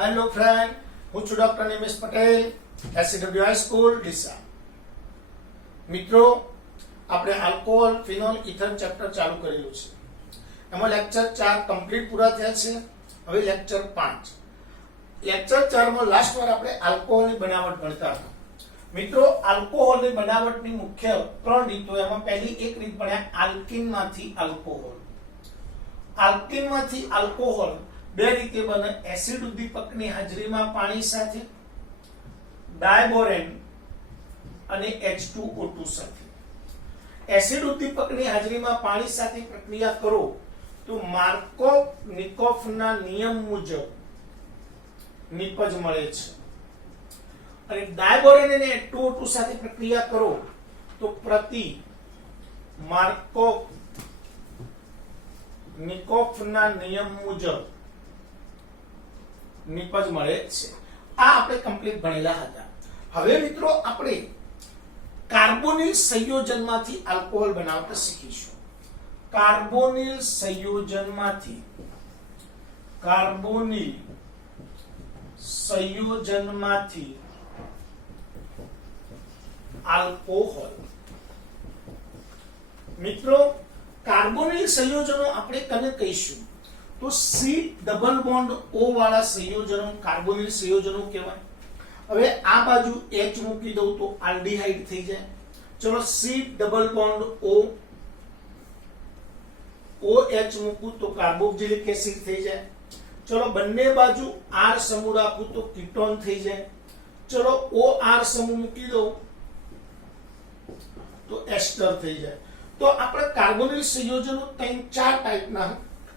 Hello friend, હું છું doctor Nimesh Patel, એસસીડબ્લ્યુઆઈ school Deesa. મિત્રો, આપણે આલ્કોહોલ, ફિનોલ, ઇથર ચેપ્ટર ચાલુ કરેલું છે. એમાં લેક્ચર 4 કમ્પ્લીટ પૂરા થયા છે. હવે લેક્ચર 5. લેક્ચર 4 માં લાસ્ટ વાર આપણે આલ્કોહોલની બનાવટ ભણતા હતા. મિત્રો, આલ્કોહોલની બનાવટની મુખ્ય 3 રીતો. એમાં પહેલી એક રીત ભણ્યા આલ્કીનમાંથી આલ્કોહોલ. આલ્કીનમાંથી આલ્કોહોલ બે રીતે બને: એસિડ ઉદ્દીપકની હાજરીમાં પાણી સાથે, ડાયબોરેન અને H2O2 સાથે. એસિડ ઉદ્દીપકની હાજરીમાં પાણી સાથે પ્રક્રિયા કરો તો માર્કોવ-નિકોફના નિયમ મુજબ નિપજ મળે છે. અને ડાયબોરેન અને H2O2 સાથે પ્રક્રિયા કરો તો પ્રતિ માર્કોવ-નિકોફના નિયમ મુજબ નિપજ મળે છે. આ આપણે કમ્પ્લીટ ભણેલા હતા. હવે મિત્રો, આપણે કાર્બોનિલ સંયોજનમાંથી આલ્કોહોલ બનાવતા શીખીશું. કાર્બોનિલ સંયોજનમાંથી આલ્કોહોલ. મિત્રો, કાર્બોનિલ સંયોજનો આપણે કને કહીશું તો C ડબલ બોન્ડ O વાળા સંયોજનો કાર્બોનિલ સંયોજનો કહેવાય. હવે આ બાજુ H મૂકી દઉં તો આલ્ડીહાઇડ થઈ જાય. ચલો, C ડબલ બોન્ડ OH મૂકું તો કાર્બોક્સિલિક એસિડ થઈ જાય. ચલો, બંને બાજુ R સમૂહ રાખું તો કીટોન થઈ જાય. ચલો, OR સમૂહ મૂકી દઉં તો એસ્ટર થઈ જાય. તો આપણે કાર્બોનિલ સંયોજનો 3-4 ટાઈપના: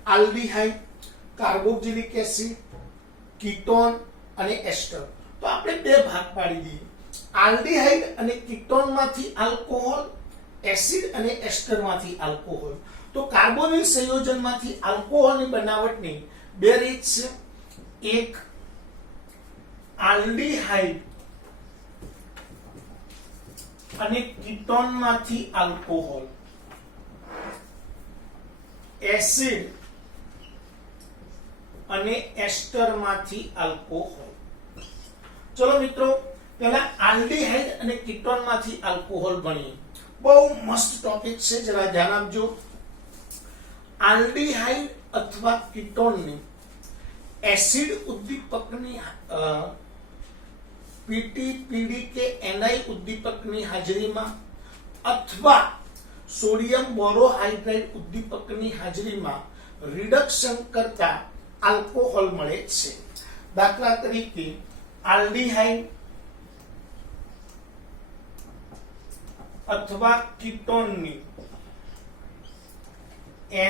આલ્ડીહાઇડ, કાર્બોક્સિલિક એસિડ, કીટોન અને એસ્ટર. તો આપણે બે ભાગ પાડી દઈએ: આલ્ડીહાઇડ અને કીટોનમાંથી આલ્કોહોલ, એસિડ અને એસ્ટરમાંથી આલ્કોહોલ. તો કાર્બોનિલ સંયોજનમાંથી આલ્કોહોલની બનાવટની બે રીત છે. એક આલ્ડીહાઇડ અને કીટોનમાંથી આલ્કોહોલ, એસિડ અને એસ્ટરમાંથી આલ્કોહોલ. ચલો મિત્રો, પહેલા આલ્ડીહાઇડ અને કીટોનમાંથી આલ્કોહોલ ભણીએ. બહુ મસ્ત ટોપિક છે, જરા ધ્યાન આપજો. આલ્ડીહાઇડ અથવા કીટોનની એસિડ ઉદ્દીપકની પીડી કે NI ઉદ્દીપકની હાજરીમાં અથવા સોડિયમ બોરોહાઇડ્રાઇડ ઉદ્દીપકની હાજરીમાં રિડક્શન કરતા આલ્કોહોલ મળે છે. દાખલા તરીકે, આલ્ડીહાઇડ અથવા કીટોનની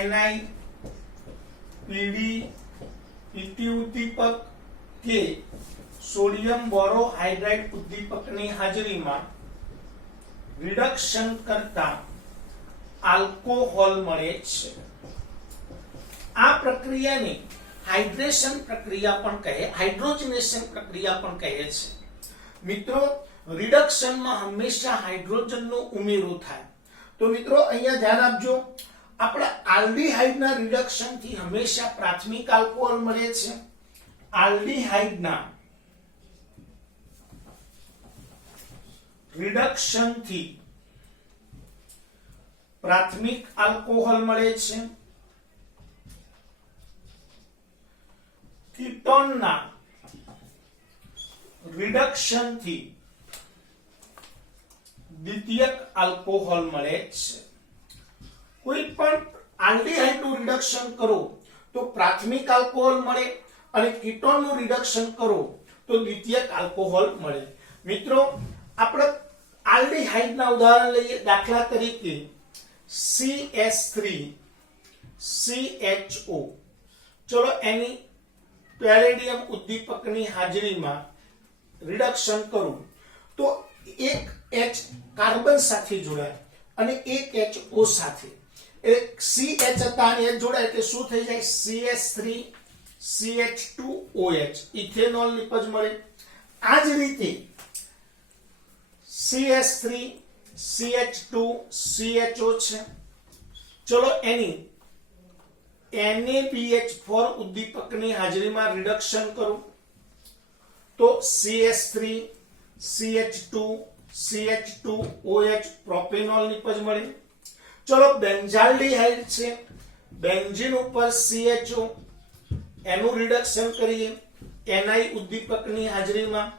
NI પીડી ઉદ્દીપક કે સોડિયમ બોરોહાઇડ્રાઇડ ઉદ્દીપકની હાજરીમાં રિડક્શન કરતા આલ્કોહોલ મળે છે. આ પ્રક્રિયાને હાઇડ્રેશન પ્રક્રિયા પણ કહે, હાઇડ્રોજનેશન પ્રક્રિયા પણ કહે છે. મિત્રો, રિડક્શનમાં હંમેશા હાઇડ્રોજનનો ઉમેરો થાય. તો મિત્રો, અહીંયા ધ્યાન આપજો. આપણા આલ્ડીહાઇડના રિડક્શનથી હંમેશા પ્રાથમિક આલ્કોહોલ મળે છે. આલ્ડીહાઇડના રિડક્શનથી પ્રાથમિક આલ્કોહોલ મળે છે. કીટોનના રિડક્શનથી દ્વિતીયક આલ્કોહોલ મળે છે. કોઈ પણ આલ્ડીહાઇડનું રિડક્શન કરો તો પ્રાથમિક આલ્કોહોલ મળે અને કીટોનનું રિડક્શન કરો તો દ્વિતીયક આલ્કોહોલ મળે. મિત્રો, આપણે આલ્ડીહાઇડના ઉદાહરણ લઈએ. દાખલા તરીકે CH3CHO. ચલો, એની પેલેડિયમ ઉદ્દીપકની હાજરીમાં રિડક્શન કરું તો એક H કાર્બન સાથે જોડાય અને એક H O સાથે. એક CH હતા અને H જોડાય એટલે શું થઈ જાય? CH3CH2OH, ઇથેનોલ નિપજ મળે. આ જ રીતે CH3CH2CHO છે. ચલો, એની NaBH4 ઉદ્દીપકની હાજરીમાં રિડક્શન કરું તો CH3 CH2 CH2OH પ્રોપેનોલ નિપજ મળે. ચલો બેન્ઝાલ્ડિહાઇડ છે, બેન્ઝીન ઉપર CHO એનું રિડક્શન કરીએ NI ઉદ્દીપકની હાજરીમાં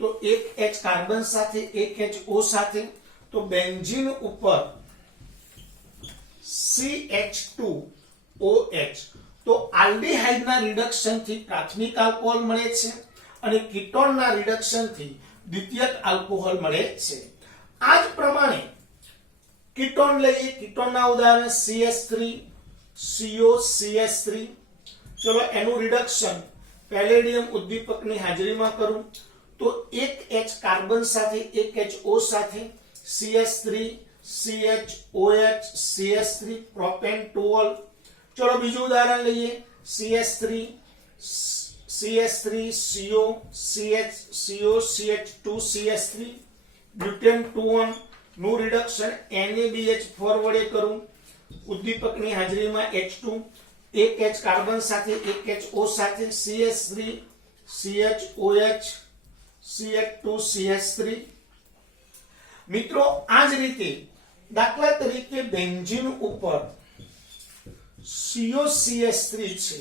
તો એક H કાર્બન સાથે એક HO સાથે, તો બેન્ઝીન ઉપર CH2OH, તો આલ્ડીહાઇડના રિડક્શનથી પ્રાથમિક આલ્કોહોલ મળે છે અને કીટોનના રિડક્શનથી દ્વિતીયક આલ્કોહોલ મળે છે. આ જ પ્રમાણે કીટોન લઈએ, કીટોનના ઉદાહરણ CH3 CO CH3. ચલો એનું રિડક્શન પેલેડિયમ ઉદ્દીપકની હાજરીમાં કરું તો એક H કાર્બન સાથે એક HO સાથે CH3 CHOH CH3 propane toll. ચલો બીજું ઉદાહરણ લઈએ CH3 CO CH2 CH3 butane 2 નું રિડક્શન NaBH4 વડે કરું ઉદ્દીપકની હાજરીમાં H2 એક H કાર્બન સાથે એક HO સાથે CH3 CHOH CH2 CH3. મિત્રો આ જ રીતે દાખલા તરીકે બેન્ઝીન ઉપર COCH3 છે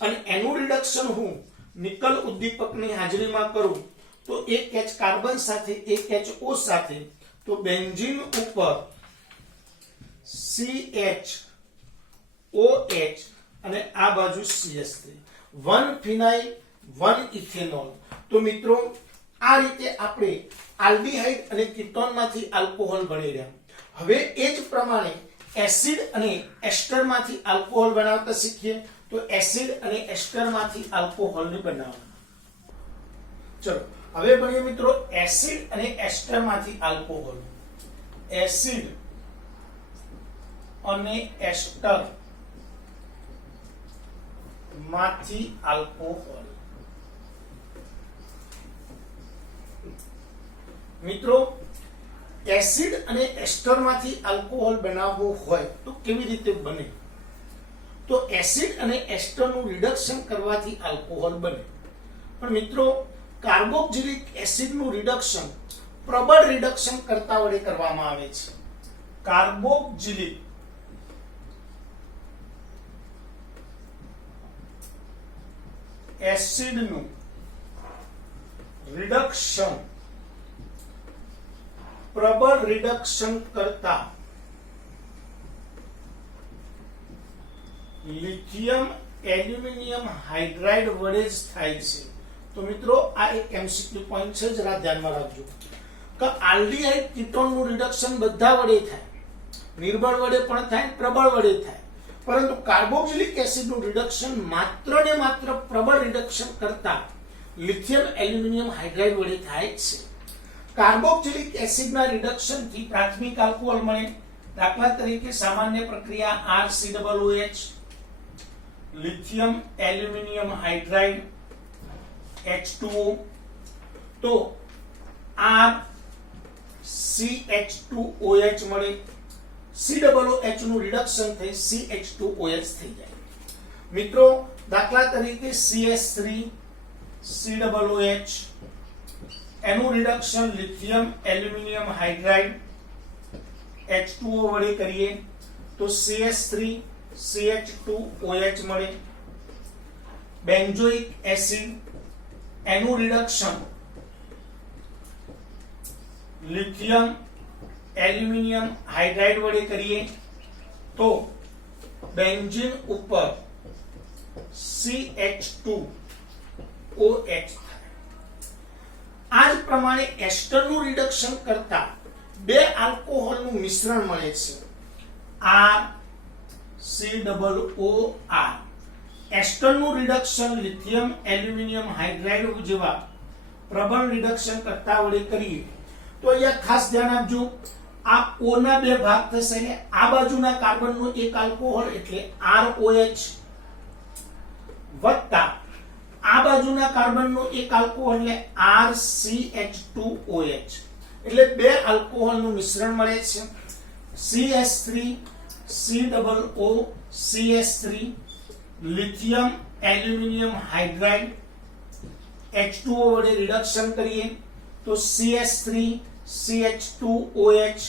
અને એનું રિડક્શન હું નિકલ ઉદ્દીપકની હાજરીમાં કરું તો એક H કાર્બન સાથે એક HO સાથે, તો બેન્ઝીન ઉપર CHOH અને આ બાજુ CH3, 1 ફિનાઇલ 1 ઇથેનોલ. તો મિત્રો આ રીતે આપણે આલ્ડીહાઇડ અને કીટોનમાંથી આલ્કોહોલ ભણી રહ્યા. હવે એ જ પ્રમાણે એસિડ અને એસ્ટરમાંથી આલ્કોહોલ બનાવતા શીખીએ. તો એસિડ અને એસ્ટરમાંથી આલ્કોહોલને બનાવવાનું. ચલો હવે ભણીએ મિત્રો એસિડ અને એસ્ટરમાંથી આલ્કોહોલ. એસિડ અને એસ્ટર માંથી આલ્કોહોલ. મિત્રો એસિડ અને એસ્ટર માંથી આલ્કોહોલ બનાવવું હોય તો કેવી રીતે બને? તો એસિડ અને એસ્ટર નું રિડક્શન કરવાથી આલ્કોહોલ બને. પણ મિત્રો કાર્બોક્સિલિક એસિડ નું રિડક્શન પ્રબળ રિડક્શન કરતા વડે કરવામાં આવે છે. કાર્બોક્સિલિક એસિડ નું રિડક્શન પ્રબળ રિડક્શન કરતા લિથિયમ એલ્યુમિનિયમ હાઇડ્રાઇડ વડે જ થાય છે. તો મિત્રો આ એક એમસીક્યુ પોઈન્ટ છે, જરા ધ્યાનમાં રાખજો કે આલ્ડીહાઇડ કીટોન નું રિડક્શન બધા વડે થાય, નિર્બળ વડે પણ થાય, પ્રબળ વડે થાય, પરંતુ કાર્બોક્સિલિક એસિડ નું રિડક્શન માત્ર ને માત્ર પ્રબળ રિડક્શન કરતા લિથિયમ એલ્યુમિનિયમ હાઇડ્રાઇડ વડે થાય છે. કાર્બોક્સિલિક એસિડના રિડક્શનથી પ્રાથમિક આલ્કોહોલ મળે. દાખલા તરીકે સામાન્ય પ્રક્રિયા RCOOH, lithium aluminium hydride H2O, તો RCH2OH મળે. COOH નું રિડક્શન થઈ CH2OH થઈ જાય. મિત્રો દાખલા તરીકે CH3 COOH એનું reduction lithium aluminium hydride H2O વડે કરીએ તો CH3 CH2OH મળે. બેન્ઝોઇક એસિડ એનું રિડક્શન લિથિયમ એલ્યુમિનિયમ હાઇડ્રાઇડ વડે કરીએ તો બેન્ઝીન ઉપર CH2OH. આ જ પ્રમાણે એસ્ટરનું રિડક્શન કરતા બે આલ્કોહોલનું મિશ્રણ મળે છે RCOOR. એસ્ટરનું રિડક્શન લિથિયમ એલ્યુમિનિયમ હાઇડ્રાઇડ જેવા પ્રબળ રિડક્શન કરતા વડે કરીએ તો અહીંયા ખાસ ધ્યાન આપજો, આ O ના બે ભાગ થશે અને આ બાજુના કાર્બનનો એક આલ્કોહોલ એટલે ROH વત્તા આ બાજુના કાર્બનનો એક આલ્કોહોલ એટલે RCH2OH, એટલે બે આલ્કોહોલનું મિશ્રણ મળે છે. CH3 COOCH3 lithium aluminium hydride H2O વડે રિડક્શન કરીએ તો CH3 CH2OH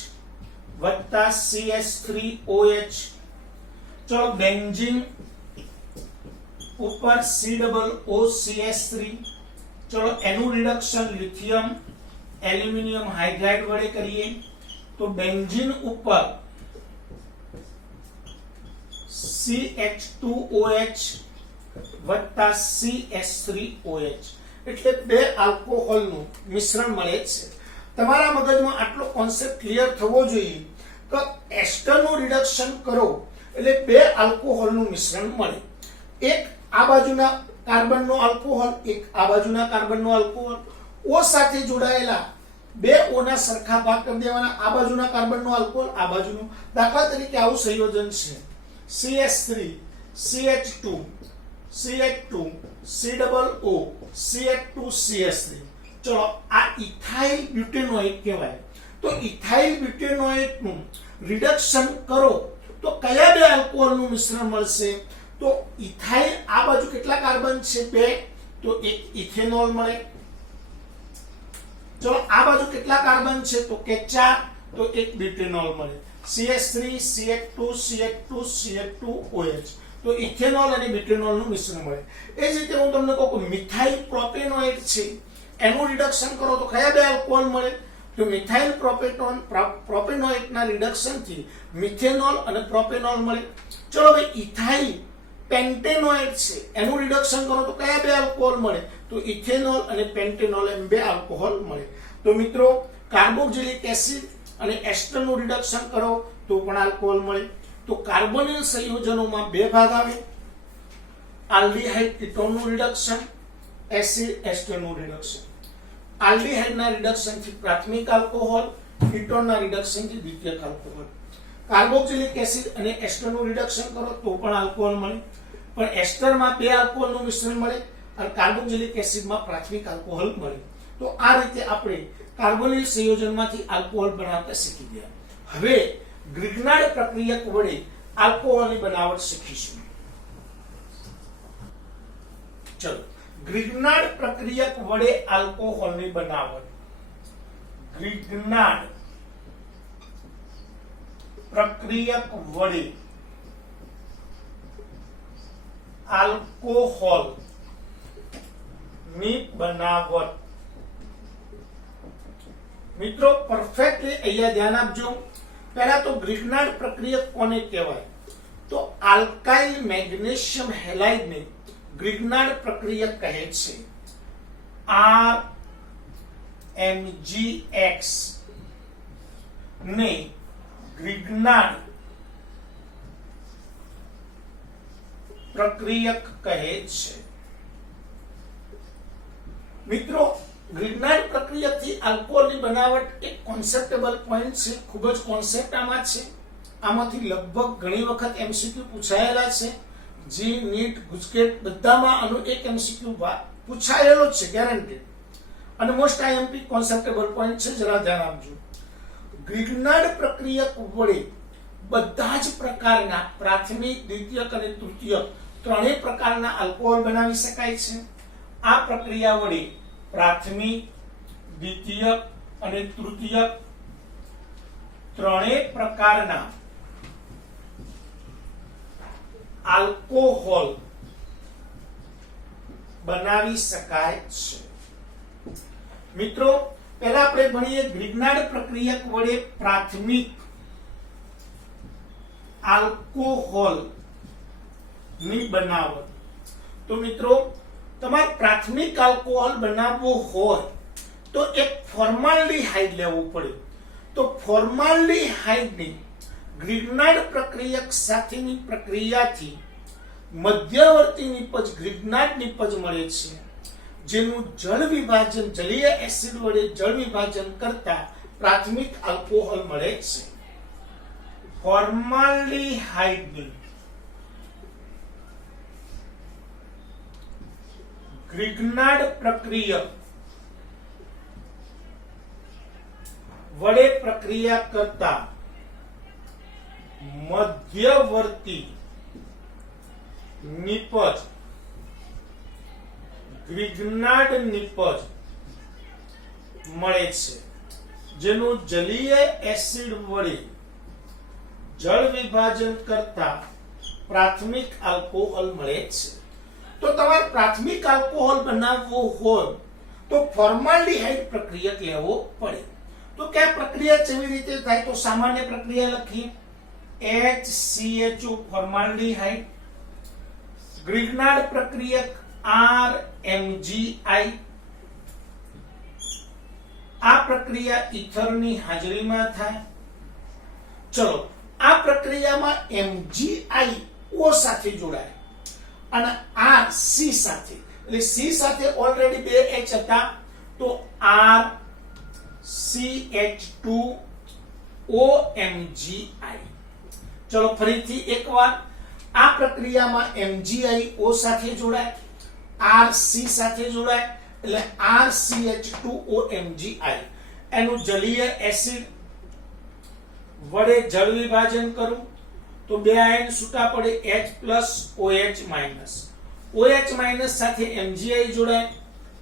વત્તા CH3OH. ચલો બેન્ઝીન ઉપર COOCH3. ચલો એનું રિડક્શન લિથિયમ એલ્યુમિનિયમ હાઇડ્રાઇડ વડે કરીએ તો બેન્ઝીન ઉપર CH2OH વત્તા CH3OH એટલે બે આલ્કોહોલનું મિશ્રણ મળે છે. તમારા મગજમાં આટલો કોન્સેપ્ટ ક્લિયર થવો જોઈએ કે એસ્ટરનું રિડક્શન કરો એટલે બે આલ્કોહોલનું મિશ્રણ મળે. એક આ બાજુના કાર્બનનો આલ્કોહોલ, એક આ બાજુના કાર્બનનો આલ્કોહોલ. O સાથે જોડાયેલા બે O ના સરખા ભાગ કરી દેવાના. આ બાજુના કાર્બનનો આલ્કોહોલ, આ બાજુનો. દાખલા તરીકે આવું સંયોજન છે CH3 CH2 CH2 COO CH2 CH3. ચલો આ ઇથાઇલ બ્યુટેનોઇડ કહેવાય. તો ઇથાઇલ બ્યુટેનોઇડનું રિડક્શન કરો તો કયા બે આલ્કોહોલનું મિશ્રણ મળશે? તો ઇથાઇલ આ બાજુ કેટલા કાર્બન છે? બે. તો એક ઇથેનોલ મળે. ચલો આ બાજુ કેટલા કાર્બન છે? તો કે 4. તો એક બ્યુટેનોલ મળે. CH3 CH2 CH2 CH2OH. તો ઇથેનોલ અને બ્યુટેનોલનું મિશ્રણ મળે. એ જ રીતે હું તમને કહું મિથાઇલ પ્રોપેનોઇડ છે એનું રિડક્શન કરો તો કયા બે આલ્કોહોલ મળે? તો મિથાઇલ પ્રોપેનોઇડના રિડક્શનથી મિથેનોલ અને પ્રોપેનોલ મળે. ચલો ભાઈ ઇથાઇલ પેન્ટેનોઇડ છે એનું રિડક્શન કરો તો કયા બે આલ્કોહોલ મળે? તો ઇથેનોલ અને પેન્ટેનોલ એમ બે આલ્કોહોલ મળે. તો મિત્રો કાર્બોક્સિલિક એસિડ અને એસ્ટરનું રિડક્શન કરો તો પણ આલ્કોહોલ મળે. તો કાર્બોનિલ સંયોજનોમાં બે ભાગ આવે, આલ્ડીહાઇડ કીટોનનું રિડક્શન, એસિડ એસ્ટરનું રિડક્શન. આલ્ડીહાઇડના રિડક્શનથી પ્રાથમિક આલ્કોહોલ, કીટોનના રિડક્શનથી દ્વિતીયક આલ્કોહોલ. કાર્બોક્સિલિક એસિડ અને એસ્ટરનું રિડક્શન કરો તો પણ આલ્કોહોલ મળે, પણ એસ્ટરમાં બે આલ્કોહોલનું મિશ્રણ મળે અને કાર્બોક્સિલિક એસિડમાં પ્રાથમિક આલ્કોહોલ મળે. તો આ રીતે આપણે કાર્બોનિલ સંયોજનમાંથી આલ્કોહોલ બનાવતા શીખી ગયા. હવે ગ્રિગ્નાર્ડ પ્રક્રિયક વડે આલ્કોહોલની બનાવટ શીખીશું. ચલો ગ્રિગ્નાર્ડ પ્રક્રિયક વડે આલ્કોહોલની બનાવટ. ગ્રિગ્નાર્ડ પ્રક્રિયક વડે આલ્કોહોલ ની બનાવટ. મિત્રો પરફેક્ટલી અહીંયા ધ્યાન આપજો. પહેલા તો ગ્રિગ્નાર્ડ પ્રક્રિયક કોને કહેવાય? તો આલ્કાઇલ મેગ્નેશિયમ હેલાઇડ ને ગ્રિગ્નાર્ડ પ્રક્રિયક કહે છે. RMgX ને ગ્રિગ્નાર્ડ પ્રક્રિયક કહે છે. મિત્રો ગ્રિગ્નાર્ડ પ્રક્રિયકથી આલ્કોહોલની બનાવટ એક કોન્સેપ્ટેબલ પોઈન્ટ છે. ખૂબ જ કોન્સેપ્ટ આમાં છે. આમાંથી લગભગ ઘણી વખત એમસીક્યુ પૂછાયેલા છે. જી નીટ ગુજકેટ બધામાં આનો એક એમસીક્યુ પૂછાયેલો છે ગેરંટેડ. અને મોસ્ટ આઈએમપી કોન્સેપ્ટેબલ પોઈન્ટ છે. જરા ધ્યાન આપજો. ગ્રિગ્નાર્ડ પ્રક્રિયક વડે બધા જ પ્રકારના પ્રાથમિક, દ્વિતીયક અને તૃતીયક ત્રણેય પ્રકારના આલ્કોહોલ બનાવી શકાય છે. આ પ્રક્રિયા વડે પ્રાથમિક, દ્વિતીયક અને તૃતીયક ત્રણેય પ્રકારના આલ્કોહોલ બનાવી શકાય છે. મિત્રો પહેલા આપણે ભણીએ ગ્રિગ્નાર્ડ પ્રક્રિયક વડે પ્રાથમિક આલ્કોહોલ ની બનાવટ. તો મિત્રો તમારે પ્રાથમિક આલ્કોહોલ બનાવવો હોય તો એક ફોર્માલ્ડીહાઇડ લેવું પડે. તો ફોર્માલ્ડીહાઇડની ગ્રિગ્નાર્ડ પ્રક્રિયક સાથેની પ્રક્રિયાથી મધ્યવર્તી નિપજ ગ્રિગ્નાર્ડ નિપજ મળે છે, જેનું જળ વિભાજન જલીય એસિડ વડે જળ વિભાજન કરતા પ્રાથમિક આલ્કોહોલ મળે છે. ફોર્માલ્ડીહાઇડની ગ્રિગ્નાર્ડ પ્રક્રિયક વડે પ્રક્રિયા કરતા મધ્યવર્તી નિપજ ગ્રિગ્નાર્ડ નિપજ મળે છે, જેનું જલીય એસિડ વડે જળ વિભાજન કરતા પ્રાથમિક આલ્કોહોલ મળે છે. તો તમારે પ્રાથમિક આલ્કોહોલ બનાવવો હોય તો ફોર્માલ્ડિહાઇડ પ્રક્રિયક લેવો પડે. તો કે પ્રક્રિયા કેવી રીતે થાય? તો સામાન્ય પ્રક્રિયા લખીએ, HCHO ફોર્માલ્ડિહાઇડ, ગ્રિગ્નાર્ડ પ્રક્રિયક RMGI. આ પ્રક્રિયા ઈથરની હાજરીમાં થાય. ચલો, આ પ્રક્રિયામાં MgI O સાથે જોડાય અને R C સાથે, એટલે C સાથે ઓલરેડી બે H હતા, તો R CH2OMgI. ચલો ફરીથી એકવાર, આ પ્રક્રિયામાં MgI O સાથે જોડાય, R C સાથે જોડાય, એટલે R CH2OMgI. એનું જલીય એસિડ વડે જળ વિભાજન કરું તો બે આયન છૂટા પડે, H+OH-. OH- સાથે MgI જોડાય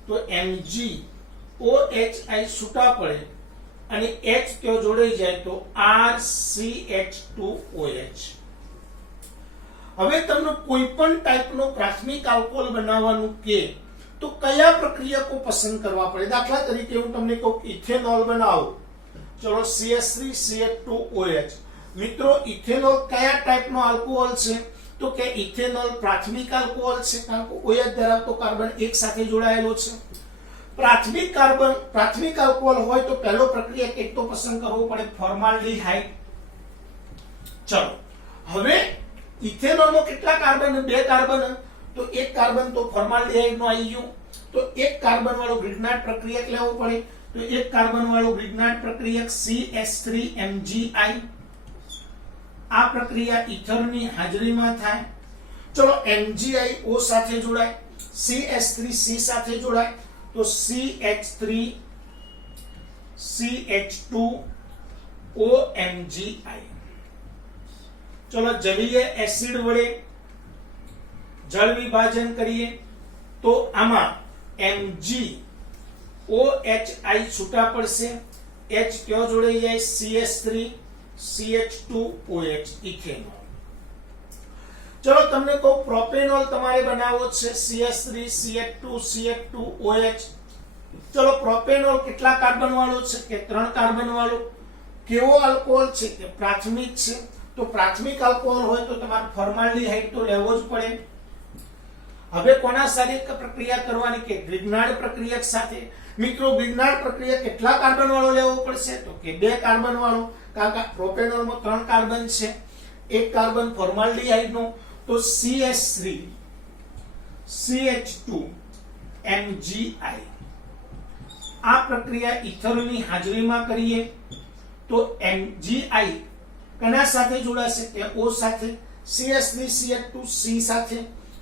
તો MgOHI છૂટા પડે અને H ત્યાં જોડાઈ જાય તો RCH2OH. હવે તમને કોઈ પણ ટાઈપનો પ્રાથમિક આલ્કોહોલ બનાવવાનું કે તો કયા પ્રક્રિયકો પસંદ કરવા પડે? દાખલા તરીકે હું તમને કહું ઇથેનોલ બનાવો, ચલો CH3CH2OH. મિત્રો ઇથેનોલ કયા ટાઈપનો આલ્કોહોલ છે? તો કે ઇથેનોલ પ્રાથમિક આલ્કોહોલ છે, કારણ કે OH ધરાવતો કાર્બન એક સાથે જોડાયેલો છે. પ્રાથમિક આલ્કોહોલ હોય તો પહેલો પ્રક્રિયક એક તો પસંદ કરવો પડે, ફોર્માલ્ડિહાઇડ. ચલો હવે ઇથેનોલમાં કેટલા કાર્બન? બે કાર્બન, તો એક કાર્બન તો ફોર્માલ્ડિહાઇડ નો આવી ગયો, તો એક કાર્બન વાળો ગ્રિગ્નાર્ડ પ્રક્રિયક લેવો પડે, તો એક કાર્બન વાળો ગ્રિગ્નાર્ડ પ્રક્રિયક CH3MgI. આ પ્રક્રિયા ઈથરની હાજરીમાં થાય. ચલો MgI O સાથે જોડાય, CH3C સાથે જોડાય તો CH3CH2OMgI. ચલો જલીય એસિડ વડે જળ વિભાજન કરીએ તો આમાં MgOHI છૂટા પડશે, H ક્યાં જોડાઈ જાય? CH3CH2OH ethanol. ચલો તમને કહું પ્રોપેનોલ તમારે બનાવવો છે, CH3CH2CH2OH. ચલો પ્રોપેનોલ કેટલા કાર્બન વાળો છે? કે 3 કાર્બન વાળો. કેવો આલ્કોહોલ છે? કે પ્રાથમિક છે. તો પ્રાથમિક આલ્કોહોલ હોય તો તમારે ફોર્માલ્ડિહાઇડ તો લેવો જ પડે. હવે કોના સાથે પ્રક્રિયા કરવાની? કે ગ્રિગ્નાર્ડ પ્રક્રિયક સાથે. મિત્રો ગ્રિગ્નાર્ડ પ્રક્રિયક કેટલા કાર્બન વાળો લેવો પડશે? તો કે 2 કાર્બન વાળો, કારણ કે પ્રોપેનોલમાં 3 કાર્બન છે, એક કાર્બન ફોર્માલ્ડિહાઇડ નો, તો CH3CH2MgI. આ પ્રક્રિયા ઈથરની હાજરીમાં કરીએ તો MgI કના સાથે જોડાશે? કે O સાથે. CH3CH2C સાથે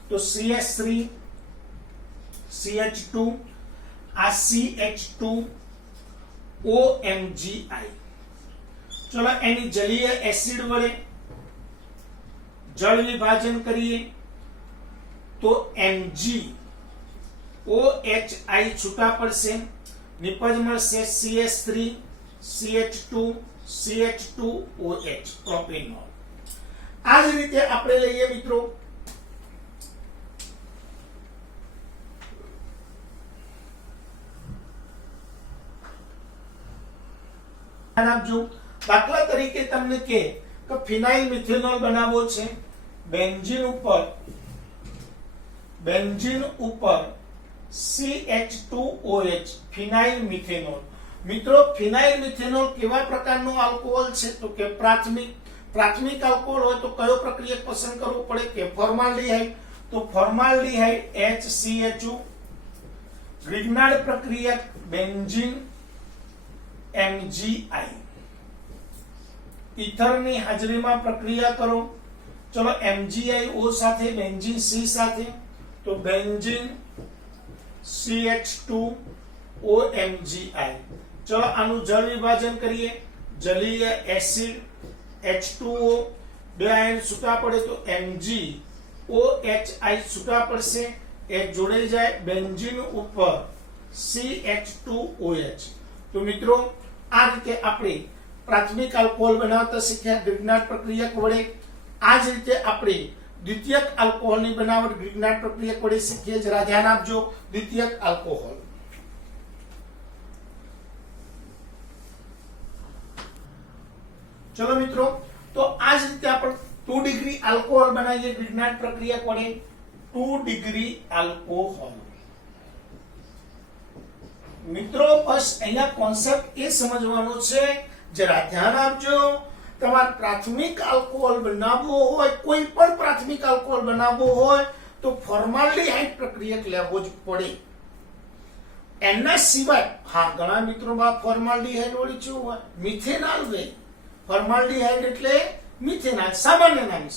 તો CH3CH2, આ CH2OMgI. ચલો એની જલીય એસિડ વડે જળ વિભાજન કરીએ તો MgOHI છૂટા પડશે, નિપજ મળશે CH3CH2CH2OH પ્રોપેનોલ. આ જ રીતે આપણે લઈએ મિત્રો આપજો. દાખલા તરીકે તમને કે ફિનાઇલ મિથેનોલ બનાવવો છે, બેન્ઝીન ઉપર CH2OH ફિનાઇલ મિથેનોલ. મિત્રો ફિનાઇલ મિથેનોલ કેવા પ્રકારનો આલ્કોહોલ છે? તો કે પ્રાથમિક આલ્કોહોલ હોય તો કયો પ્રક્રિયક પસંદ કરવો પડે? કે ફોર્માલ્ડિહાઇડ. તો ફોર્માલ્ડિહાઇડ HCHO, ગ્રિગ્નાર્ડ પ્રક્રિયક બેન્ઝીન MgI. ઈથરની હાજરીમાં પ્રક્રિયા કરો, ચલો MgI O સાથે, બેન્ઝીન C સાથે તો બેન્ઝીન CH2OMgI. ચલો આનું જળ વિભાજન કરીએ, જલીય એસિડ H2O, બે આયન છૂટા પડે તો MgOHI છૂટા પડશે, એ જોડાઈ જાય બેન્ઝીન ઉપર CH2OH. તો મિત્રો આ રીતે આપણે પ્રાથમિક આલ્કોહોલ બનાવતા શીખ્યા ગ્રિગ્નાર્ડ પ્રક્રિયક વડે. આ જ રીતે આપણે દ્વિતીયક આલ્કોહોલની બનાવટ ગ્રિગ્નાર્ડ પ્રક્રિયક વડે શીખીએ. જરા ધ્યાન આપજો. દ્વિતીયક આલ્કોહોલ, ચલો મિત્રો, તો આ જ રીતે આપણે 2 ડિગ્રી આલ્કોહોલ બનાવીએ ગ્રિગ્નાર્ડ પ્રક્રિયક વડે. 2 ડિગ્રી આલ્કોહોલ. મિત્રો બસ અહીંયા કોન્સેપ્ટ એ સમજવાનો છે, જરા ધ્યાન આપજો. તમારે પ્રાથમિક આલ્કોહોલ બનાવવો હોય, કોઈ પણ પ્રાથમિક આલ્કોહોલ બનાવવો હોય તો ફોર્માલ્ડીહાઇડ પ્રક્રિયક લેવો જ પડે. એના સિવાય હા ઘણા મિત્રોમાં ફોર્માલ્ડીહાઇડ વળી શું હોય, મિથેનોલ વે. ફોર્માલ્ડીહાઇડ એટલે મિથેનોલ, સામાન્ય નામ છે.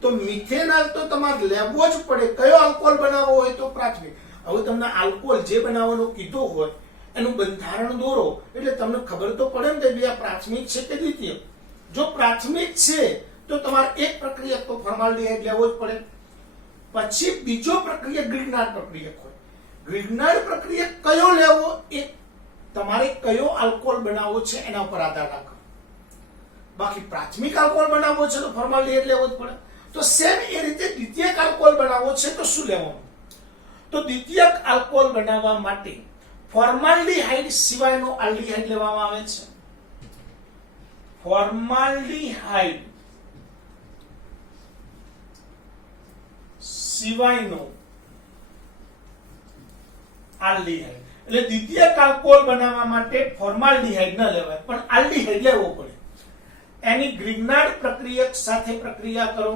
તો મિથેનોલ તો તમારે લેવો જ પડે. કયો આલ્કોહોલ બનાવવો હોય તો પ્રાથમિક. હવે તમને આલ્કોહોલ જે બનાવવાનો કીધો હોય એનું બંધારણ દોરો એટલે તમને ખબર તો પડે ને કે આ પ્રાથમિક છે કે દ્વિતીય. જો પ્રાથમિક છે તો તમારે એક પ્રક્રિયક તો ફોર્માલ્ડીહાઇડ લેવો જ પડે. પછી બીજો પ્રક્રિયક ગ્રિગ્નાર્ડ પ્રક્રિયક હોય. ગ્રિગ્નાર્ડ પ્રક્રિયક કયો લેવો એ તમારે કયો આલ્કોહોલ બનાવવો છે એના ઉપર આધાર રાખે. બાકી પ્રાથમિક આલ્કોહોલ બનાવવો છે તો ફોર્માલ્ડીહાઇડ લેવો જ પડે. તો સેમ એ રીતે દ્વિતીયક આલ્કોહોલ બનાવવો છે તો શું લેવાનું? તો દ્વિતીયક આલ્કોહોલ બનાવવા માટે ફોર્માલ્ડીહાઇડ સિવાયનો આલ્ડીહાઇડ લેવામાં આવે છે. ફોર્માલ્ડીહાઇડ સિવાયનો આલ્ડીહાઇડ. એટલે દ્વિતીયક આલ્કોહોલ બનાવવા માટે ફોર્માલ્ડીહાઇડ ન લેવાય પણ આલ્ડીહાઇડ લેવો પડે. એની ગ્રિગ્નાર્ડ પ્રક્રિયક સાથે પ્રક્રિયા કરો,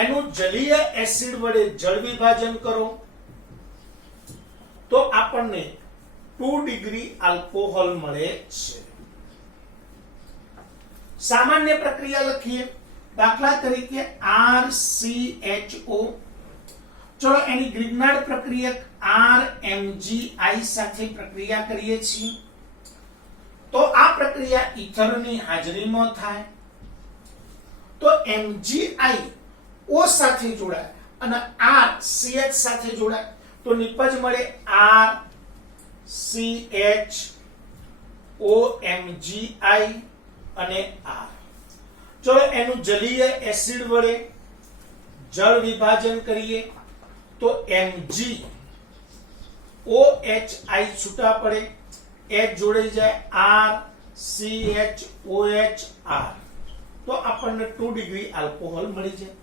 એનું જલીય એસિડ વડે જળ વિભાજન કરો તો આપણને 2 ડિગ્રી આલ્કોહોલ મળે છે. સામાન્ય પ્રક્રિયા લખીએ. દાખલા તરીકે RCHO. ચલો એની ગ્રિગ્નાર્ડ પ્રક્રિયક RMgI સાથે પ્રક્રિયા કરીએ છીએ. તો આ પ્રક્રિયા ઈથરની હાજરીમાં થાય તો Mgi O સાથે જોડાય અને R CH સાથે જોડાય તો નિપજ મળે RCHOMgI અને R. ચલો એનું જલીય એસિડ વડે જળ વિભાજન કરીએ તો MgOHI છૂટા પડે, H જોડાઈ જાય RCHOHR. તો આપણને 2 ડિગ્રી આલ્કોહોલ મળી જાય.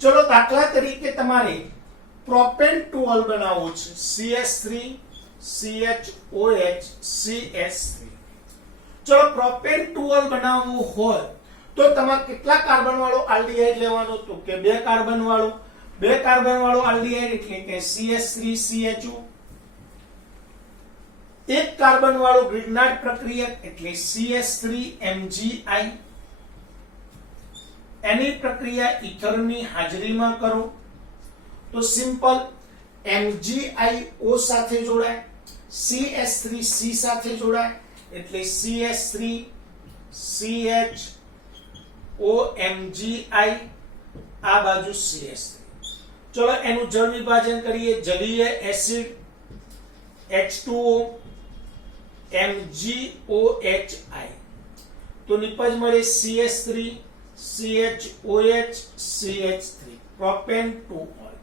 ચલો દાખલા તરીકે તમારે પ્રોપેન ટુઓલ બનાવવો છે. CH3 CHOH CH3. ચલો પ્રોપેન ટુઓલ બનાવવું હોય તો તમારે કેટલા કાર્બન વાળો આલ્ડીહાઇડ લેવાનો? તો કે 2 કાર્બન વાળો. 2 કાર્બન વાળો આલ્ડીહાઇડ એટલે કે CH3CHO. 1 કાર્બન વાળો ગ્રિગ્નાર્ડ પ્રક્રિયક એટલે CH3MgI. એની પ્રક્રિયા ઈથરની હાજરીમાં કરો તો સિમ્પલ MgIO સાથે જોડાય, CH3C સાથે જોડાય એટલે CH3CHOMgI. આ બાજુ CH3. ચલો એનું જળ વિભાજન કરીએ. જલીય એસિડ H2O MgOHI તો નિપજ મળે CH3 CHOH CH3 પ્રોપેન ટુઓલ.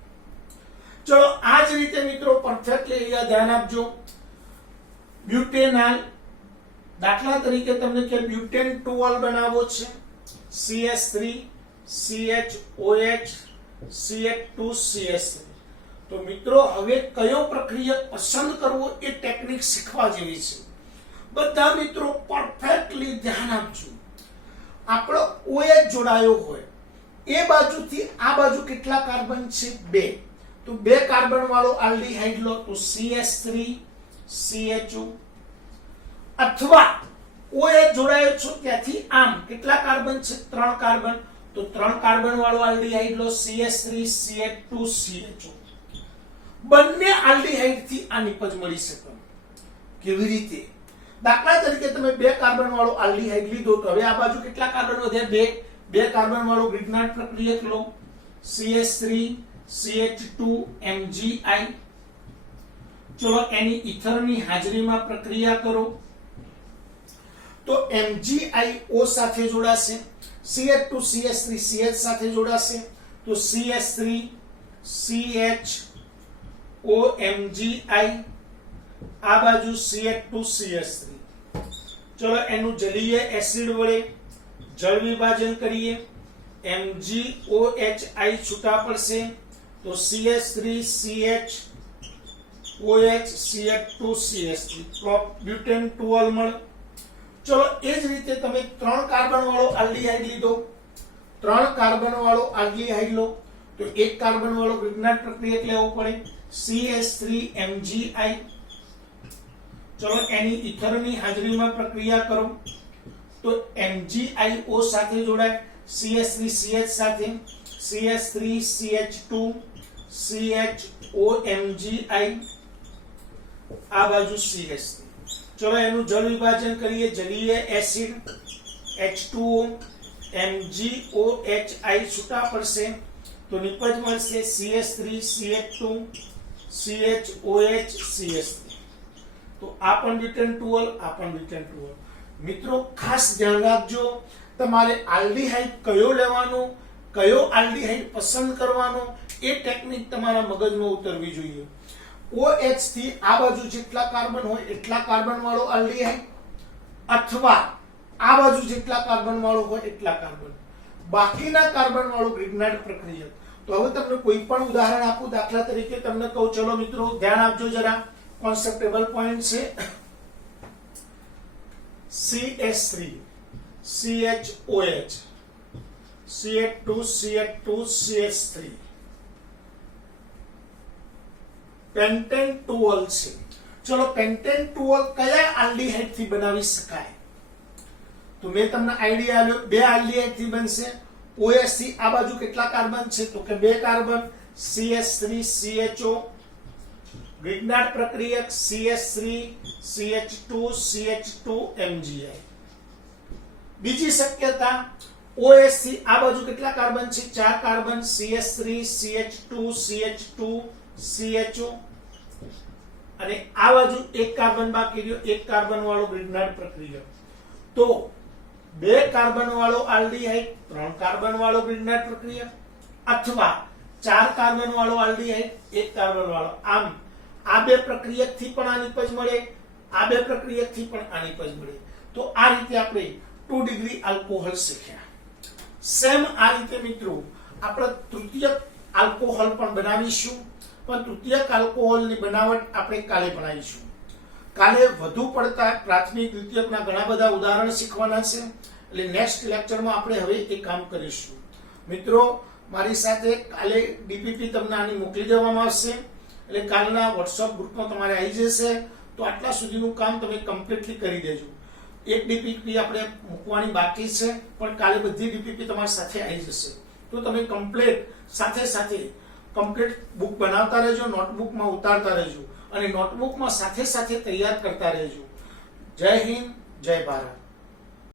ચલો આ જ રીતે મિત્રો પરફેક્ટલી અહીંયા ધ્યાન આપજો. બ્યુટેનોલ. દાખલા તરીકે તમને કે બ્યુટેન ટુઓલ બનાવવો છે. CH3 CHOH CH2 CH3. તો મિત્રો હવે કયો પ્રક્રિયક પસંદ કરવો એ ટેકનિક શીખવા જેવી છે. બધા મિત્રો પરફેક્ટલી ધ્યાન આપજો. આપણો OH જોડાયો હોય એ બાજુથી આ બાજુ કેટલા કાર્બન છે? 2. તો 2 કાર્બન વાળો આલ્ડીહાઇડ લો તો CH3CHO. અથવા OH જોડાયો છો ત્યાંથી આમ કેટલા કાર્બન છે? 3 કાર્બન. તો 3 કાર્બન વાળો આલ્ડીહાઇડ લો CH3CH2CHO. બંને આલ્ડીહાઇડ થી આ નિપજ મળી શકે. કેવી રીતે? દાખલા તરીકે તમે 2 કાર્બન વાળો આલ્ડીહાઇડ લીધો તો હવે આ બાજુ કેટલા કાર્બન વધ્યા? 2. બે કાર્બન વાળો ગ્રિગ્નાર્ડ પ્રક્રિયક લો, CH3CH2MgI. ચલો એની ઇથરની હાજરીમાં પ્રક્રિયા કરો તો MgIO સાથે જોડાશે, CH2CH3CH સાથે જોડાશે તો CH3CHOMgI, આ બાજુ CH2CH3. ચલો એનું જલીય એસિડ વડે જળ વિભાજન કરીએ, MgOHI છૂટા પડશે તો CH3CHOH CH2CH3 પ્રોપ-બ્યુટેન 12 મળે. ચલો એ જ રીતે તમે 3 કાર્બન વાળો આલ્ડીહાઇડ લીધો, 3 કાર્બન વાળો આલ્ડીહાઇડ લો તો 1 કાર્બન વાળો ગ્રિગ્નાર્ડ પ્રક્રિયક લેવો પડે, CH3MgI. ચલો એની ઇથરની હાજરીમાં પ્રક્રિયા કરો તો MgIO સાથે જોડાય, CH3CH સાથે, CH3CH2CHOMgI, આ બાજુ CH3. ચલો એનું જળ વિભાજન કરીએ, જલીય એસિડ H2O, MgOHI છૂટા પડશે તો નિપજ મળશે CH3CH2CHOH CH3. તો આ પણ બ્યુટેન 12, આ પણ બ્યુટેન 12. મિત્રો ખાસ ધ્યાન રાખજો, તમારે આલ્ડીહાઇડ કયો લેવાનો, કયો આલ્ડીહાઇડ પસંદ કરવાનો, એ ટેકનિક તમારા મગજમાં ઉતરવી જોઈએ. OH થી આ બાજુ જેટલા કાર્બન હોય એટલા કાર્બન વાળો આલ્ડીહાઇડ, અથવા આ બાજુ જેટલા કાર્બન વાળો હોય એટલા કાર્બન, બાકીના કાર્બન વાળો ગ્રિગ્નાર્ડ પ્રક્રિયક. તો હવે તમને કોઈ પણ ઉદાહરણ આપું, દાખલા તરીકે તમને કહું, ચલો મિત્રો ધ્યાન આપજો જરા, કોન્સેપ્ટેબલ પોઈન્ટ છે. CH3 CHOH CH2 CH3 pentane 12 છે. ચલો પેન્ટેન 12 કયા આલ્ડીહાઇડ થી બનાવી શકાય? તો મેં તમને આઈડિયા આપ્યો, બે આલ્ડીહાઇડ થી બનશે. OH થી આ બાજુ કેટલા કાર્બન છે તો કે 2 કાર્બન, CH3CHO, ગ્રિગ્નાર્ડ પ્રક્રિયક CH3CH2CH2MgI. બીજી શક્યતા, OH થી આ બાજુ કેટલા કાર્બન છે? 4 કાર્બન, CH3CH2CH2CHO, અને આ બાજુ 1 કાર્બન બાકી રહ્યો, 1 કાર્બન વાળો ગ્રિગ્નાર્ડ પ્રક્રિયક. તો 2 કાર્બન વાળો આલ્ડીહાઇડ, 3 કાર્બન વાળો ગ્રિગ્નાર્ડ પ્રક્રિયક, અથવા 4 કાર્બન વાળો આલ્ડીહાઇડ, 1 કાર્બન વાળો. આમ આ બે પ્રક્રિયક થી પણ આ નિપજ મળે, આ બે પ્રક્રિયક થી પણ આ નિપજ મળે. તો આ રીતે આપણે 2 ડિગ્રી આલ્કોહોલ શીખ્યા. સેમ આ રીતે મિત્રો આપણે તૃતીયક આલ્કોહોલ પણ બનાવીશું, પણ તૃતીયક આલ્કોહોલની બનાવટ આપણે કાલે ભણાવીશું. કાલે વધુ પડતા પ્રાથમિક દ્વિતીયકના ઘણા બધા ઉદાહરણ શીખવાના છે, એટલે નેક્સ્ટ લેક્ચરમાં આપણે હવે એ કામ કરીશું. મિત્રો મારી સાથે કાલે ડીપીપી તમને આની મોકલી દેવામાં આવશે, એટલે કાલના વોટ્સઅપ ગ્રુપમાં તમારે આવી જશે. તો આટલા સુધીનું કામ તમે કમ્પ્લીટલી કરી દેજો. એક ડીપીપી આપણે મૂકવાની બાકી છે, પણ કાલે બધી ડીપીપી તમારી સાથે આવી જશે. તો તમે કમ્પ્લીટ સાથે કમ્પ્લીટ બુક બનાવતા રહેજો, નોટબુકમાં ઉતારતા રહેજો, અને નોટબુકમાં સાથે તૈયાર કરતા રહેજો. જય હિન્દ, જય ભારત.